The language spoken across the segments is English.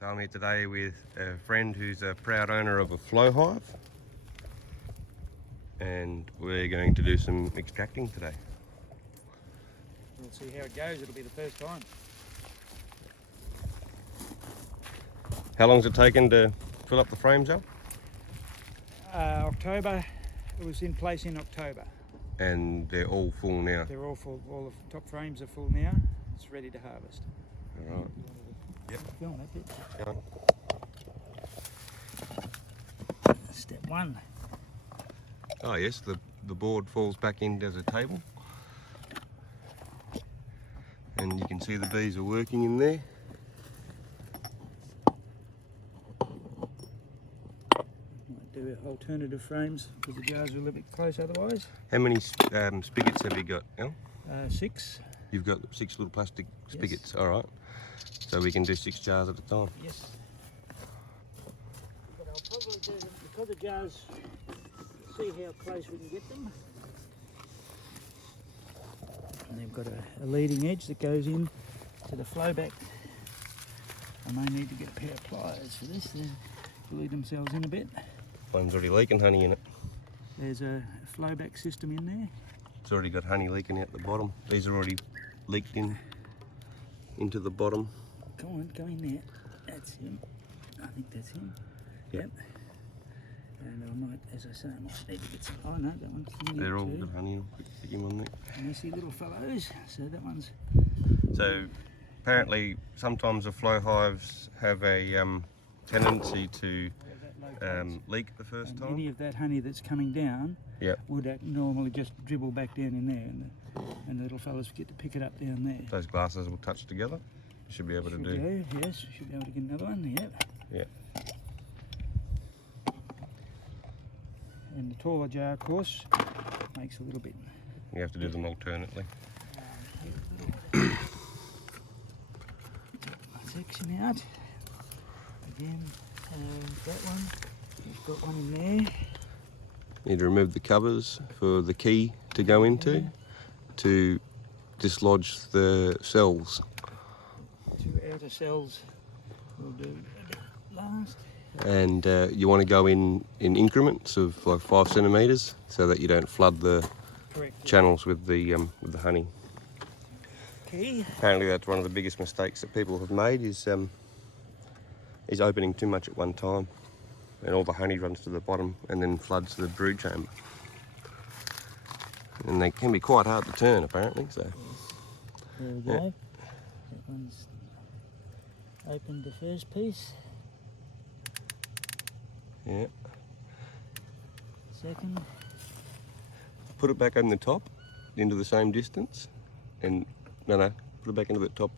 So I'm here today with a friend who's a proud owner of a flow hive, and we're going to do some extracting today. We'll see how it goes. It'll be the first time. How long's it taken to fill up the frames up? October. It was in place in October. And they're all full now. They're all full. All the top frames are full now. It's ready to harvest. All right. Yep. Film that bit. Go on. Step one. Oh yes, the board falls back in as a table. And you can see the bees are working in there. Might do alternative frames because the jars are a little bit close otherwise. How many spigots have you got, El? 6. You've got 6 little plastic spigots, Yes. all right. So we can do 6 jars at a time. Yes. But I'll probably do them because the jars. See how close we can get them. And they've got a leading edge that goes in to the flow back. I may need to get a pair of pliers for this. They glue themselves in a bit. One's already leaking honey in it. There's a flow back system in there. It's already got honey leaking out the bottom. These are already leaked into the bottom. Go on, go in there. That's him. I think that's him. Yep. And I might, as I say, I might need to get some. Oh no, that one's in there They're all too. got honey. Quick stick him on there. Messy little fellows. So that one's. So apparently sometimes the flow hives have a tendency to leak the first time. Any of that honey that's coming down Yep. would normally just dribble back down in there, and the little fellas get to pick it up down there. Those glasses will touch together. Should be able to do. Go, yes, should be able to get another one, yep. Yeah. And the taller jar, of course, makes a little bit. You have to do them alternately. Section out. Again, that one. We've got one in there. Need to remove the covers for the key to go into to dislodge the cells. 2 outer cells will do last. And you want to go in increments of like 5 centimetres so that you don't flood the Correct. channels with the honey. Key. Apparently that's one of the biggest mistakes that people have made is opening too much at one time, and all the honey runs to the bottom and then floods the brood chamber. And they can be quite hard to turn apparently. So There we go. That one's opened the first piece. yeah, Second. put it back on the top into the same distance, and no, put it back into the top,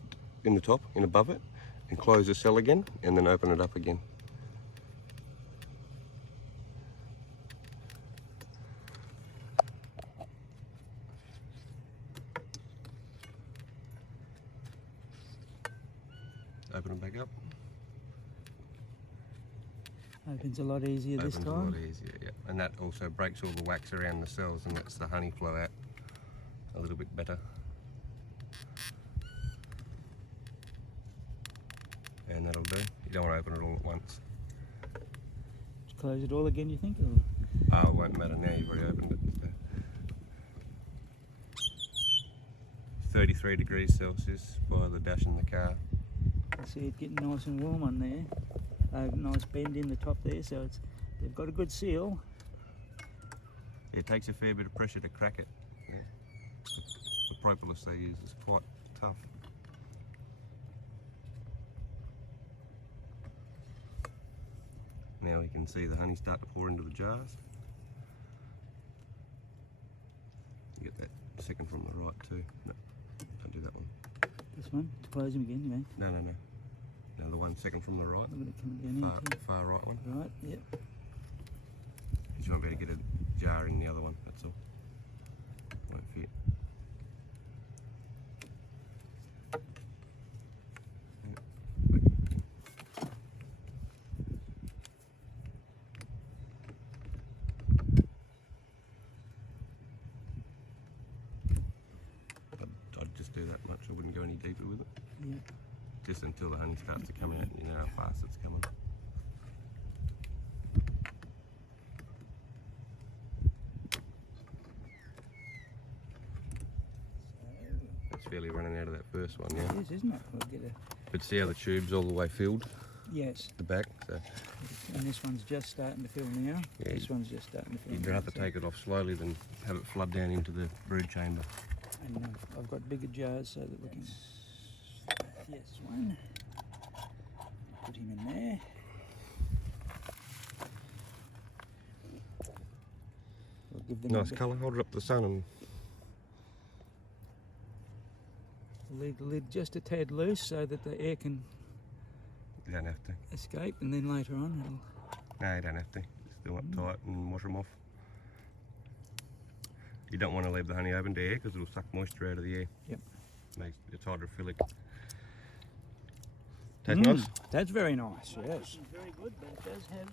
in above it, and close the cell again, and then open it up again. Open it back up. Opens a lot easier this Opens time. a lot easier, yeah. And that also breaks all the wax around the cells and lets the honey flow out a little bit better. And that'll do. You don't want to open it all at once. Just close it all again, you think? Or? Oh, it won't matter now, you've already opened it. 33 degrees Celsius by the dash in the car. I see it getting nice and warm on there. Nice bend in the top there, so they've got a good seal. It takes a fair bit of pressure to crack it. Yeah. The propolis they use is quite tough. Now you can see the honey start to pour into the jars. You get that second from the right too. No, don't do that one. This one, to close them again, you mean? No. No, the one second from the right. I'm going to come down here too. Far right one. Right, yep. You just won't be able to get a jar in the other one, that's all. Won't fit. I'd just do that much, I wouldn't go any deeper with it. Yep. Just until the honey starts to come out, you know how fast it's coming. It's fairly running out of that first one, yeah. It is, isn't it? We'll get a... But see how the tube's all the way filled, Yes. the back? So And this one's just starting to fill now. Yeah, This one's just starting to fill you'd now, rather so- take it off slowly than have it flood down into the brood chamber. And I've got bigger jars so that we can... Yes, one. Put him in there. We'll give them Nice colour, hold it up to the sun and leave the lid just a tad loose so that the air can you don't have to. escape, and then later on it'll... No, you don't have to. Still up tight and wash them off. You don't want to leave the honey open to air because it'll suck moisture out of the air. Yep. It's hydrophilic. Tastes nice? That's very nice, yes. Very good, but it does have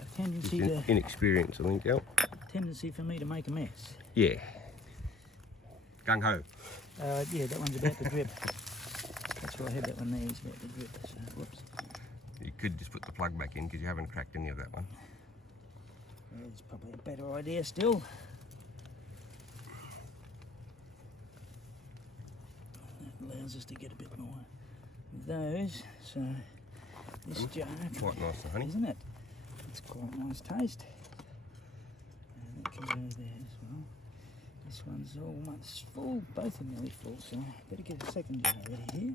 a tendency to... Inexperience, I think, yep. tendency for me to make a mess. Yeah. Gung ho. Yeah, that one's about to drip. That's why I had that one there, it's about to drip. So, whoops. You could just put the plug back in because you haven't cracked any of that one. It's probably a better idea still. That allows us to get a bit more of those. So this jar, Quite nice, the honey. isn't it? It's quite a nice taste. And that can go there as well. This one's almost full, both are nearly full, so better get a second jar ready here.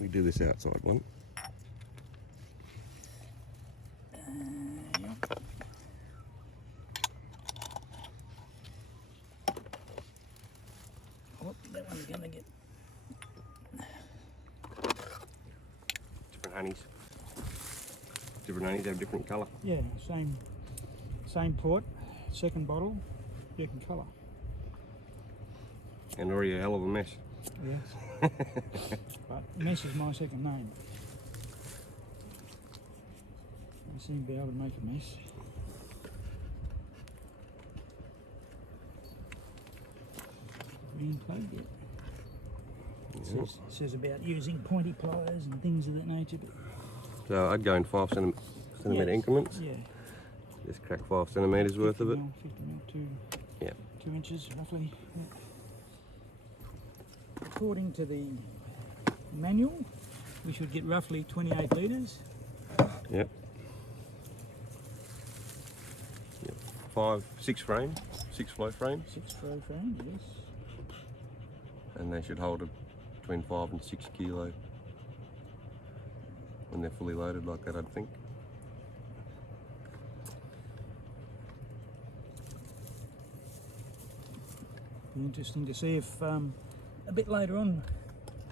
We do this outside one. Yep. Oh, that one's gonna get... Different honeys. Different honeys have different colour. Yeah, same port, second bottle, different colour. And already a hell of a mess. Yes. But mess is my second name. I seem to be able to make a mess. Green plug yet. It says about using pointy pliers and things of that nature, but So I'd go in 5 centimetre yes, increments. yeah. Just crack 5 centimetres worth of it. 50 mil, Yeah. 2 inches roughly. Yeah. According to the manual, we should get roughly 28 litres. Yep. 6 frames, 6 flow frames, 6 flow frames, yes. and they should hold between 5 and 6 kilo when they're fully loaded like that, I'd think. Be interesting to see if a bit later on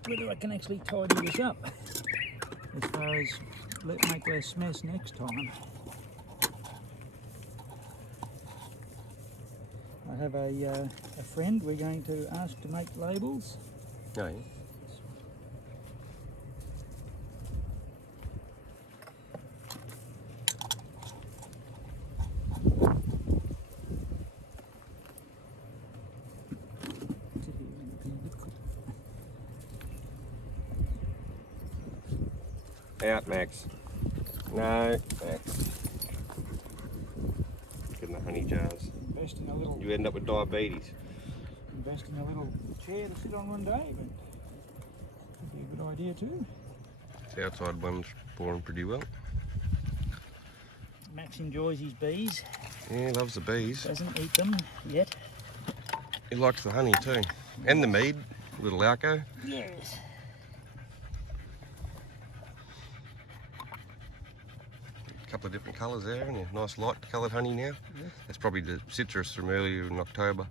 whether I can actually tidy this up as far as make less mess next time. I have a friend we're going to ask to make labels. Oh, yeah. Out, Max. No, Max. Get in the honey jars. Invest in a little, You end up with diabetes. invest in a little chair to sit on one day, but could be a good idea too. The outside one's pouring pretty well. Max enjoys his bees, Yeah, he loves the bees. doesn't eat them yet. He likes the honey too. And the mead, little Alco. Yes. A couple of different colours there, and a nice light coloured honey now. Yes. That's probably the citrus from earlier in October.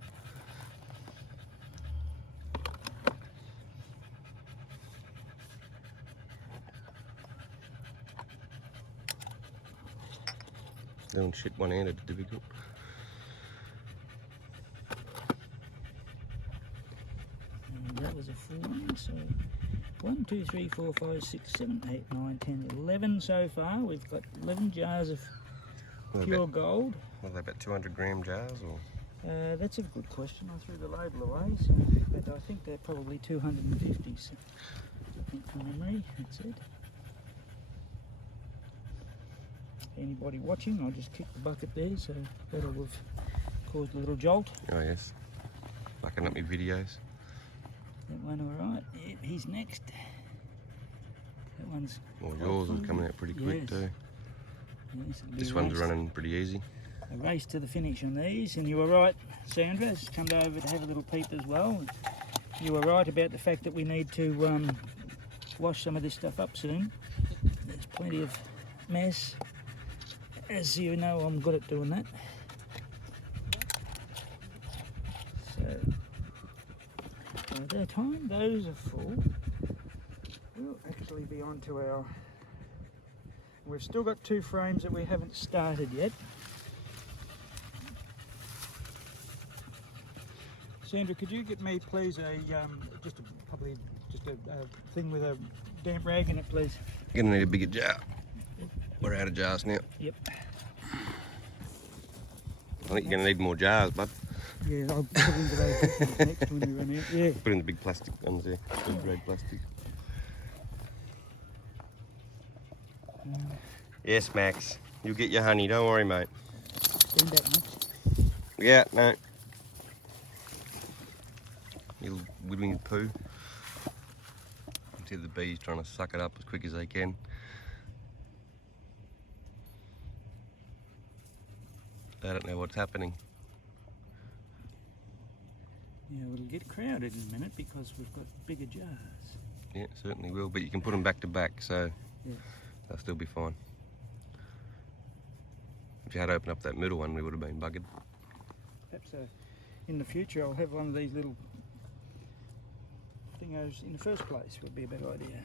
Doing shit one-handed is difficult. And that was a full one, so 1, 2, 3, 4, 5, 6, 7, 8, 9, 10, 11 so far. We've got 11 jars of Well, pure about, gold. well, they're about 200 gram jars, or That's a good question. I threw the label away, so, but I think they're probably 250s. I think from memory, that's it. Anybody watching, I'll just kick the bucket there, so that'll have caused a little jolt. Oh yes, fucking up my videos. That one alright? Yeah, he's next. That one's... Well, yours is coming out pretty quick Yes. too. Yes, it'll be This one's raced. running pretty easy. A race to the finish on these, and you were right, Sandra has come over to have a little peep as well. You were right about the fact that we need to wash some of this stuff up soon. There's plenty of mess. As you know, I'm good at doing that. So, by the time those are full, we'll actually be on to our... We've still got 2 frames that we haven't started yet. Sandra, could you get me, please, probably a thing with a damp rag in it, please? You're gonna need a bigger jar. We're out of jars now. Yep. I think you're gonna need more jars, bud. Yeah, I'll put it into those ones next when we run out. Yeah. Put in the big plastic ones there, big red plastic. Yes, Max. You'll get your honey, don't worry, mate. Spend that much. Yeah, no. You'll whittling poo. You can see the bees trying to suck it up as quick as they can. They don't know what's happening. Yeah, it'll get crowded in a minute because we've got bigger jars. Yeah, it certainly will, but you can put them back to back, so Yeah. they'll still be fine. If you had opened up that middle one, we would have been buggered. Perhaps in the future I'll have one of these little thingos in the first place would be a better idea.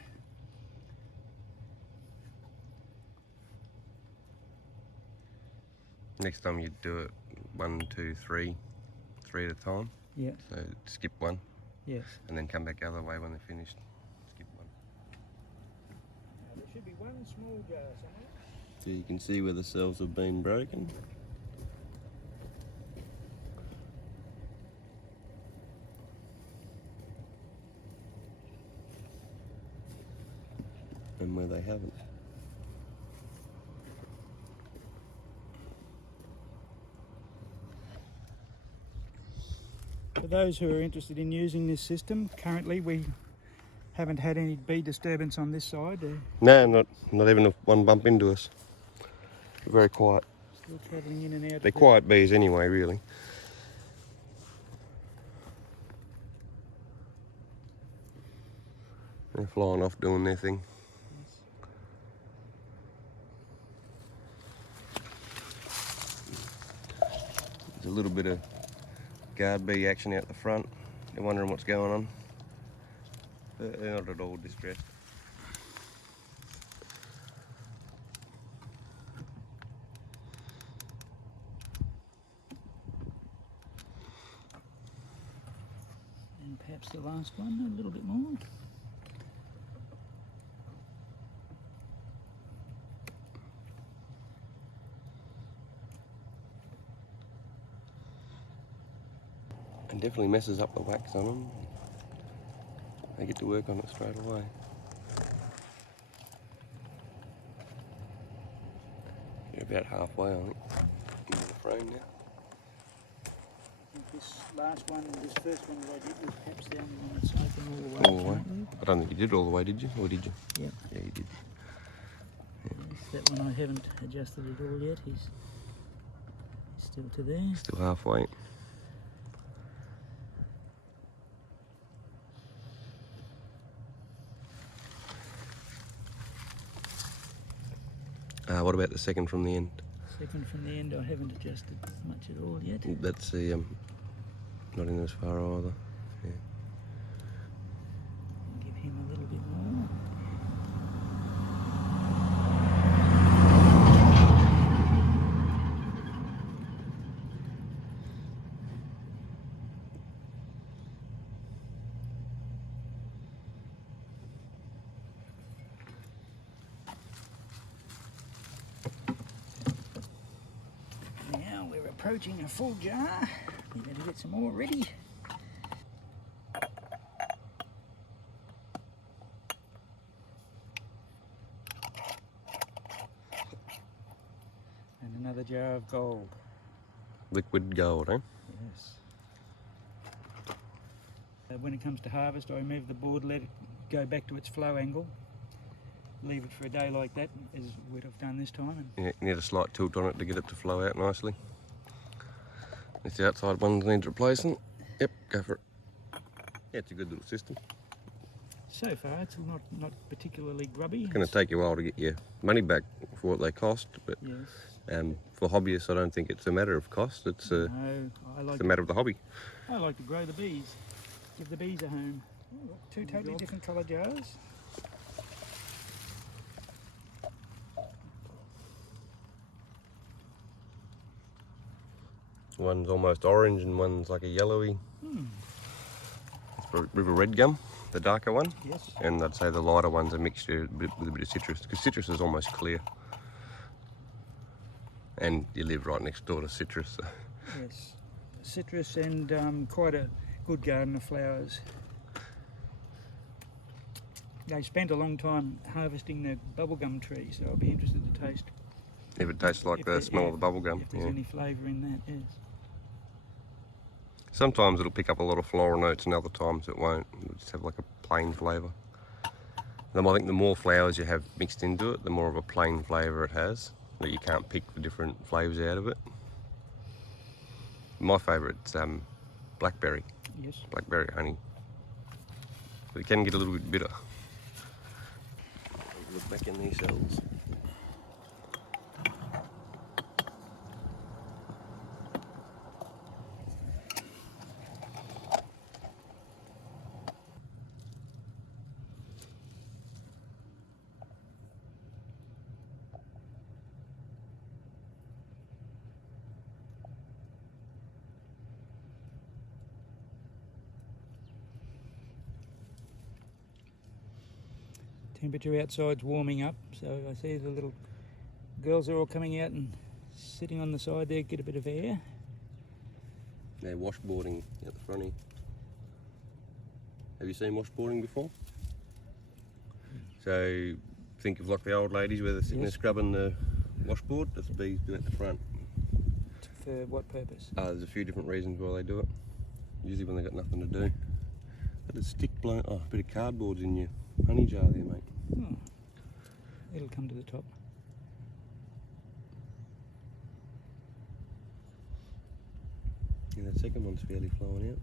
Next time you do it 1, 2, 3, 3 at a time. Yeah. So skip one Yes. and then come back the other way when they're finished. Skip one. Now, there should be one small jar somewhere. So you can see where the cells have been broken. And where they haven't. For those who are interested in using this system, currently we haven't had any bee disturbance on this side. They're No, not even one bump into us. Very quiet. still travelling in and out. They're quiet bees anyway, really. They're flying off doing their thing. There's a little bit of guard bee action out the front. They're wondering what's going on. But they're not at all distressed. And perhaps the last one, a little bit more. And definitely messes up the wax on them. They get to work on it straight away. You're about halfway, I think, into the frame now. I think this last one and this first one that I did was perhaps down on its open all the way. All the way? I don't think you did it all the way, did you? Or did you? Yep. Yeah, you did. Yes, that one I haven't adjusted at all yet. He's still to there. Still halfway. What about the second from the end? Second from the end, I haven't adjusted much at all yet. That's the not in as far either. Yeah. Give him a little bit more. Now we're approaching a full jar. You better get some more ready. And another jar of gold. Liquid gold, eh? Yes. When it comes to harvest, I remove the board, let it go back to its flow angle. Leave it for a day like that, as what I've done this time. Yeah, you need a slight tilt on it to get it to flow out nicely. If the outside ones needs replacing, yep, go for it. Yeah, it's a good little system. So far, it's not particularly grubby. It's going to take you a while to get your money back for what they cost, but Yes. for hobbyists, I don't think it's a matter of cost. It's a matter of the hobby. I like to grow the bees. Give the bees a home. Two totally different colour jars. One's almost orange and one's like a yellowy. It's river red gum, the darker one. Yes. And I'd say the lighter one's a mixture with a bit of citrus, because citrus is almost clear. And you live right next door to citrus. So. Yes. Citrus and quite a good garden of flowers. They spent a long time harvesting the bubblegum tree, so I'll be interested to taste. If it tastes like the smell of the bubble gum. If there's any flavour in that, yes. Sometimes it'll pick up a lot of floral notes and other times it won't. It'll just have like a plain flavour. And I think the more flowers you have mixed into it, the more of a plain flavour it has, that you can't pick the different flavours out of it. My favourite's blackberry. Yes. Blackberry honey. But it can get a little bit bitter. Look back in these cells. Temperature outside's warming up, so I see the little girls are all coming out and sitting on the side there, get a bit of air. They're washboarding at the front here. Have you seen washboarding before? So think of like the old ladies where they're sitting there scrubbing the washboard. That's the bees do at the front. For what purpose? There's a few different reasons why they do it. Usually when they've got nothing to do. But a stick blown, a bit of cardboard's in your honey jar there, mate. Oh, it'll come to the top. Yeah, that second one's fairly flowing out.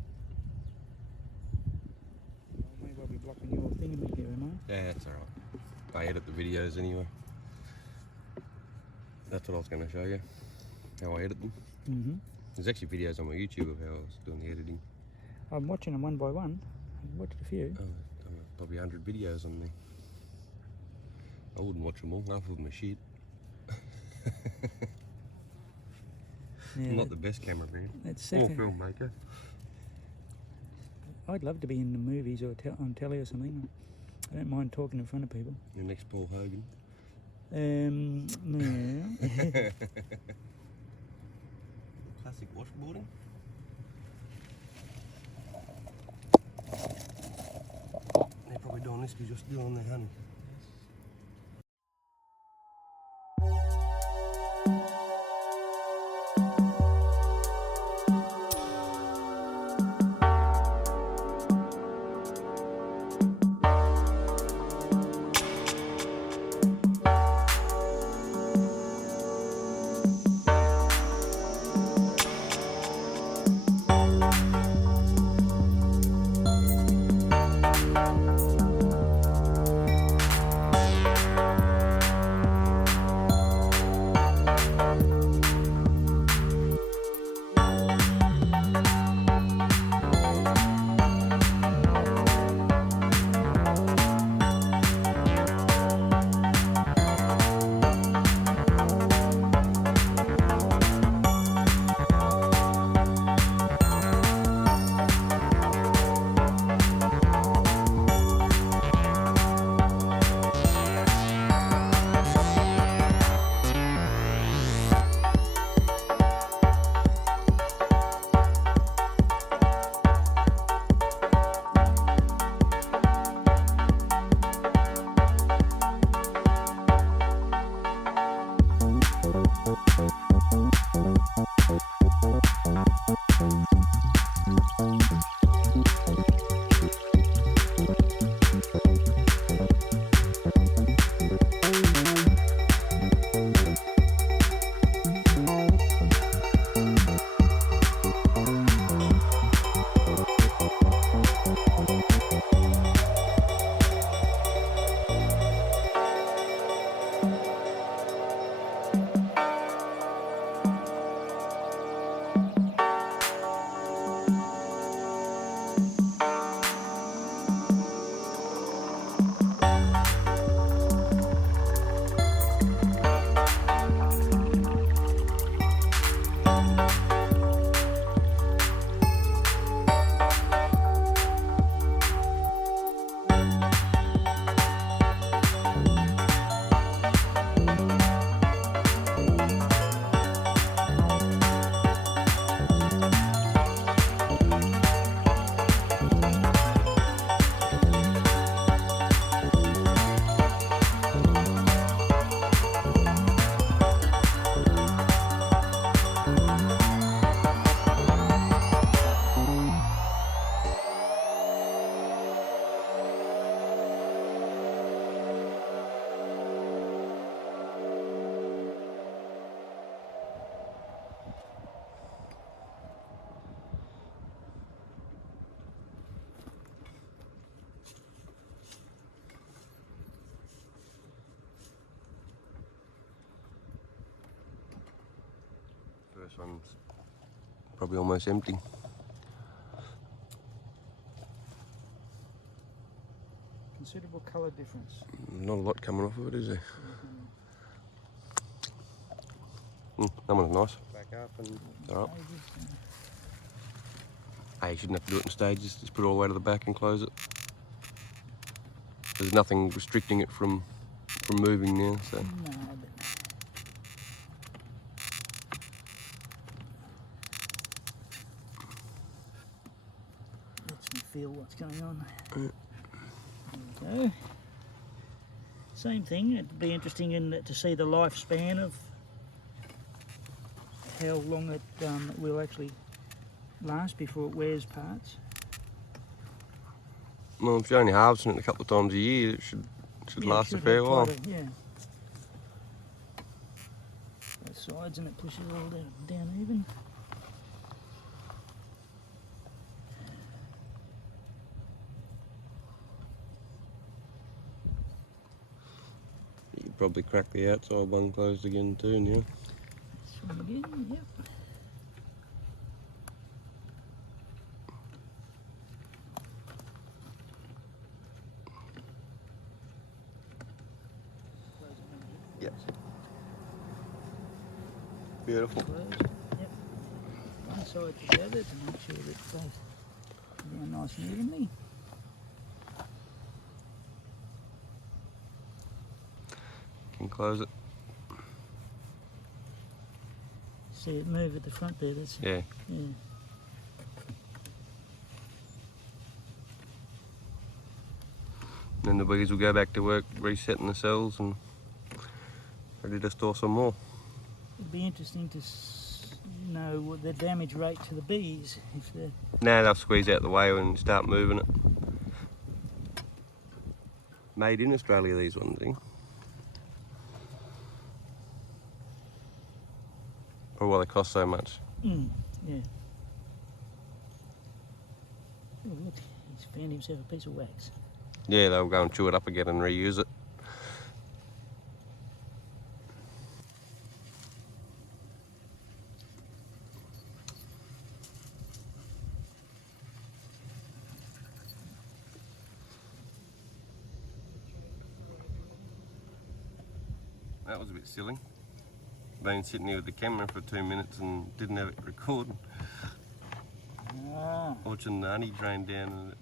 Maybe I'll be blocking your thing here, am I? Yeah, that's alright. I edit the videos anyway. That's what I was going to show you, how I edit them. Mm-hmm. There's actually videos on my YouTube of how I was doing the editing. I'm watching them one by one. I've watched a few. Oh, probably 100 videos on there. I wouldn't watch them all, half of them are shit. Yeah, I'm not the best cameraman that's or second. filmmaker. I'd love to be in the movies or on telly or something. I don't mind talking in front of people. The next Paul Hogan. Yeah. Classic washboarding. They're probably doing this because you're still on their honey. This one's probably almost empty. Considerable colour difference. Not a lot coming off of it, is there? That one's nice. Back up and alright. Hey, you shouldn't have to do it in stages. Just put it all the way to the back and close it. There's nothing restricting it from moving now, so. No, but lets me feel what's going on. There we go. Same thing. It'd be interesting to see the lifespan of how long it will actually last before it wears parts. Well, if you're only harvesting it a couple of times a year, it should last a fair while. Yeah. Both sides, and it pushes it all down even. You could probably crack the outside one closed again too now. Swim again, yep. Yep. Beautiful. Closed, yep. One side to the other to make sure that it's both down nice and evenly. Can close it. See it move at the front there, that's Yeah. yeah. Then the bees will go back to work resetting the cells and ready to store some more. It'd be interesting to know what the damage rate to the bees if they're Now they'll squeeze out the way and start moving it. Made in Australia, these ones, eh? Probably why they cost so much. yeah. Oh, look, he's found himself a piece of wax. Yeah, they'll go and chew it up again and reuse it. That was a bit silly. Been sitting here with the camera for 2 minutes and didn't have it recording. Ah. Watching the honey drain down and it